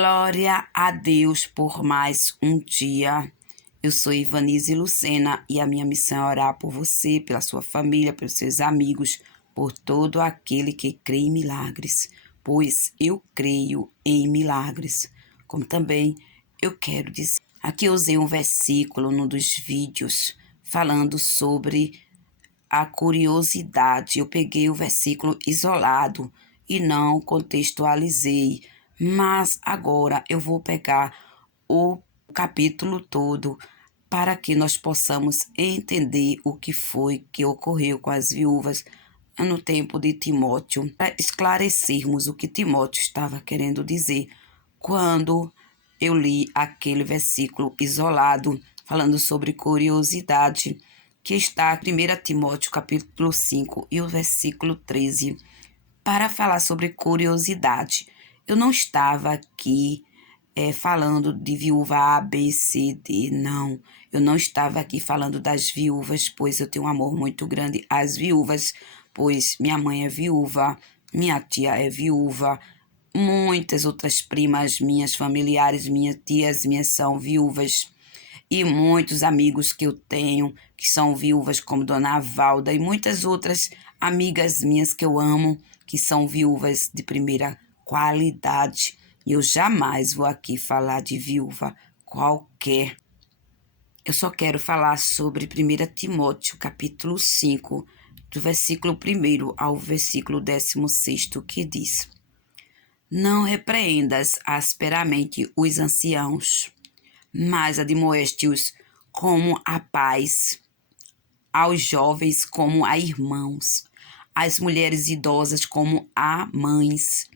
Glória a Deus por mais um dia. Eu sou Ivanise Lucena e a minha missão é orar por você, pela sua família, pelos seus amigos, por todo aquele que crê em milagres, pois eu creio em milagres. Como também eu quero dizer, aqui eu usei um versículo num dos vídeos falando sobre a curiosidade. Eu peguei o versículo isolado e não contextualizei, mas agora eu vou pegar o capítulo todo para que nós possamos entender o que foi que ocorreu com as viúvas no tempo de Timóteo, para esclarecermos o que Timóteo estava querendo dizer quando eu li aquele versículo isolado falando sobre curiosidade, que está em 1 Timóteo capítulo 5 e o versículo 13, para falar sobre curiosidade. Eu não estava aqui falando de viúva A, B, C, D, não. Eu não estava aqui falando das viúvas, pois eu tenho um amor muito grande às viúvas, pois minha mãe é viúva, minha tia é viúva, muitas outras primas minhas, familiares, minhas tias minhas são viúvas, e muitos amigos que eu tenho que são viúvas, como Dona Valda, e muitas outras amigas minhas que eu amo, que são viúvas de primeira qualidade. E eu jamais vou aqui falar de viúva qualquer. Eu só quero falar sobre 1 Timóteo, capítulo 5, do versículo 1 ao versículo 16, que diz: Não repreendas asperamente os anciãos, mas admoeste-os como a pais, aos jovens como a irmãos, às mulheres idosas como a mães,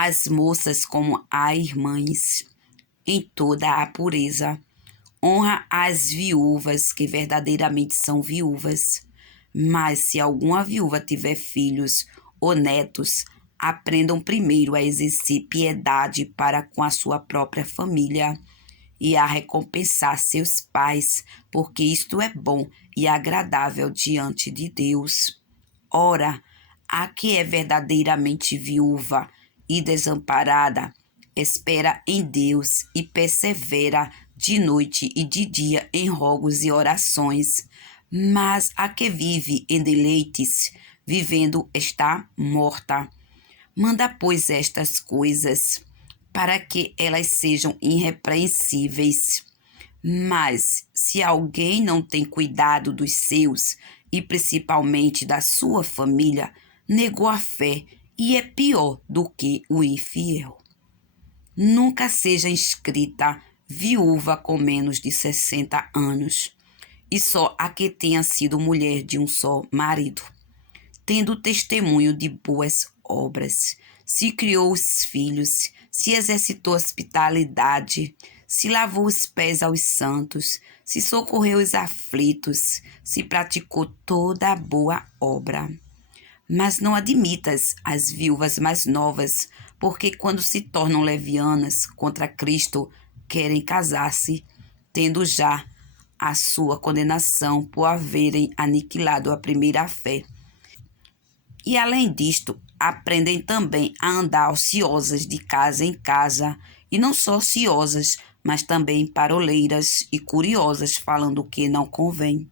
às moças como a irmãs, em toda a pureza. Honra as viúvas que verdadeiramente são viúvas. Mas se alguma viúva tiver filhos ou netos, aprendam primeiro a exercer piedade para com a sua própria família e a recompensar seus pais, porque isto é bom e agradável diante de Deus. Ora, a que é verdadeiramente viúva e desamparada, espera em Deus e persevera de noite e de dia em rogos e orações. Mas a que vive em deleites, vivendo está morta. Manda, pois, estas coisas, para que elas sejam irrepreensíveis. Mas, se alguém não tem cuidado dos seus, e principalmente da sua família, negou a fé e é pior do que o infiel. Nunca seja inscrita viúva com menos de 60 anos, e só a que tenha sido mulher de um só marido, tendo testemunho de boas obras, se criou os filhos, se exercitou hospitalidade, se lavou os pés aos santos, se socorreu os aflitos, se praticou toda a boa obra. Mas não admitas as viúvas mais novas, porque quando se tornam levianas contra Cristo, querem casar-se, tendo já a sua condenação por haverem aniquilado a primeira fé. E além disto, aprendem também a andar ociosas de casa em casa, e não só ociosas, mas também paroleiras e curiosas, falando o que não convém.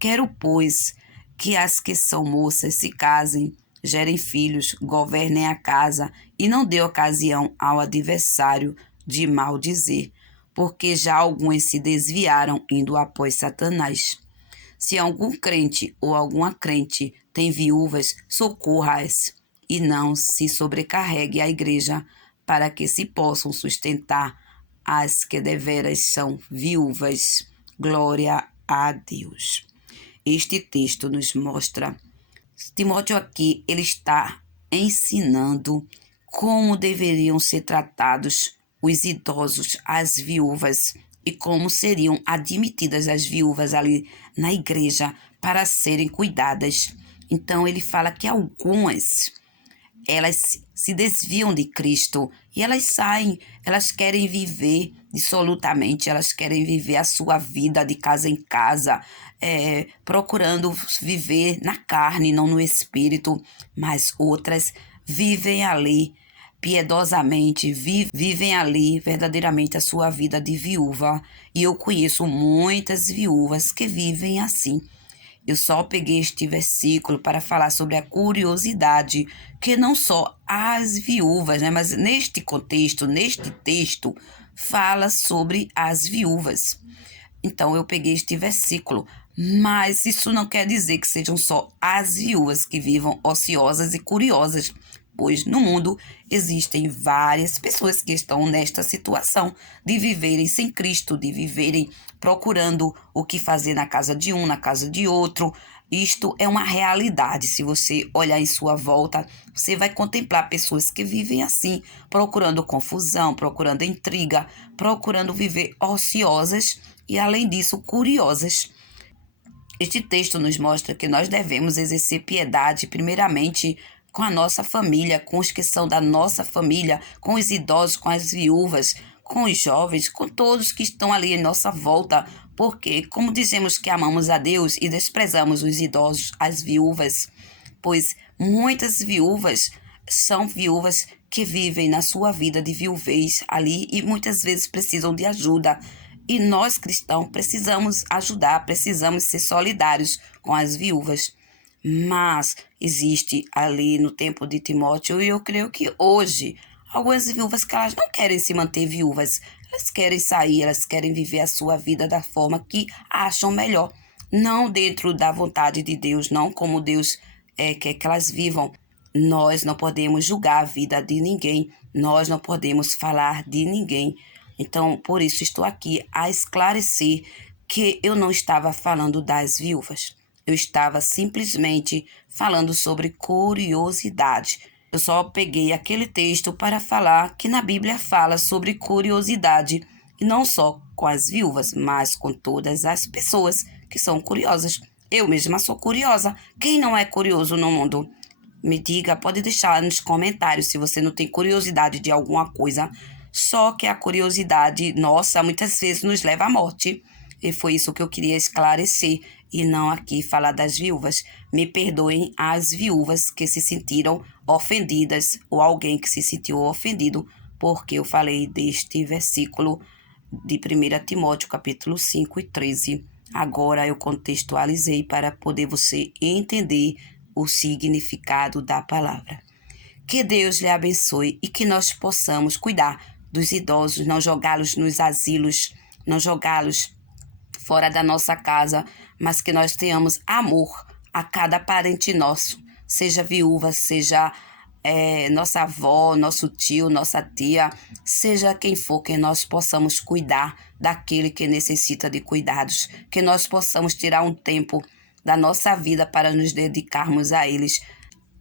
Quero, pois, que as que são moças se casem, gerem filhos, governem a casa e não dê ocasião ao adversário de mal dizer, porque já alguns se desviaram indo após Satanás. Se algum crente ou alguma crente tem viúvas, socorra-as e não se sobrecarregue a igreja, para que se possam sustentar as que deveras são viúvas. Glória a Deus. Este texto nos mostra, Timóteo aqui, ele está ensinando como deveriam ser tratados os idosos, as viúvas, e como seriam admitidas as viúvas ali na igreja para serem cuidadas. Então ele fala que algumas, elas se desviam de Cristo e elas saem, elas querem viver dissolutamente, elas querem viver a sua vida de casa em casa, procurando viver na carne, não no espírito, mas outras vivem ali piedosamente vivem ali verdadeiramente a sua vida de viúva. E eu conheço muitas viúvas que vivem assim. Eu só peguei este versículo para falar sobre a curiosidade, que não só as viúvas, né, mas neste contexto, neste texto, fala sobre as viúvas. Então eu peguei este versículo, mas isso não quer dizer que sejam só as viúvas que vivam ociosas e curiosas, pois no mundo existem várias pessoas que estão nesta situação de viverem sem Cristo, de viverem procurando o que fazer na casa de um, na casa de outro. Isto é uma realidade. Se você olhar em sua volta, você vai contemplar pessoas que vivem assim, procurando confusão, procurando intriga, procurando viver ociosas e, além disso, curiosas. Este texto nos mostra que nós devemos exercer piedade, primeiramente, com a nossa família, com os que são da nossa família, com os idosos, com as viúvas, com os jovens, com todos que estão ali em nossa volta, porque, como dizemos que amamos a Deus e desprezamos os idosos, as viúvas, pois muitas viúvas são viúvas que vivem na sua vida de viuvez ali e muitas vezes precisam de ajuda. E nós cristãos precisamos ajudar, precisamos ser solidários com as viúvas. Mas existe ali no tempo de Timóteo, e eu creio que hoje, algumas viúvas que elas não querem se manter viúvas. Elas querem sair, elas querem viver a sua vida da forma que acham melhor. Não dentro da vontade de Deus, não como Deus quer que elas vivam. Nós não podemos julgar a vida de ninguém. Nós não podemos falar de ninguém. Então, por isso estou aqui a esclarecer que eu não estava falando das viúvas. Eu estava simplesmente falando sobre curiosidade. Eu só peguei aquele texto para falar que na Bíblia fala sobre curiosidade, e não só com as viúvas, mas com todas as pessoas que são curiosas. Eu mesma sou curiosa. Quem não é curioso no mundo? Me diga, pode deixar nos comentários se você não tem curiosidade de alguma coisa. Só que a curiosidade nossa muitas vezes nos leva à morte. E foi isso que eu queria esclarecer e não aqui falar das viúvas. Me perdoem as viúvas que se sentiram ofendidas ou alguém que se sentiu ofendido porque eu falei deste versículo de 1 Timóteo, capítulo 5 e 13. Agora eu contextualizei para poder você entender o significado da palavra. Que Deus lhe abençoe e que nós possamos cuidar dos idosos, não jogá-los nos asilos, não jogá-los fora da nossa casa, mas que nós tenhamos amor a cada parente nosso, seja viúva, seja nossa avó, nosso tio, nossa tia, seja quem for, que nós possamos cuidar daquele que necessita de cuidados, que nós possamos tirar um tempo da nossa vida para nos dedicarmos a eles,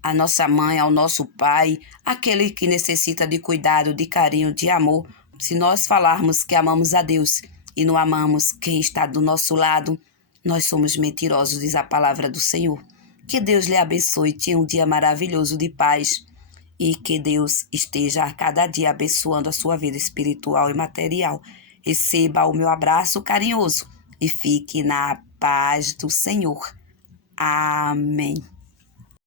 a nossa mãe, ao nosso pai, aquele que necessita de cuidado, de carinho, de amor. Se nós falarmos que amamos a Deus e não amamos quem está do nosso lado, nós somos mentirosos, diz a palavra do Senhor. Que Deus lhe abençoe, tenha um dia maravilhoso de paz e que Deus esteja a cada dia abençoando a sua vida espiritual e material. Receba o meu abraço carinhoso e fique na paz do Senhor. Amém.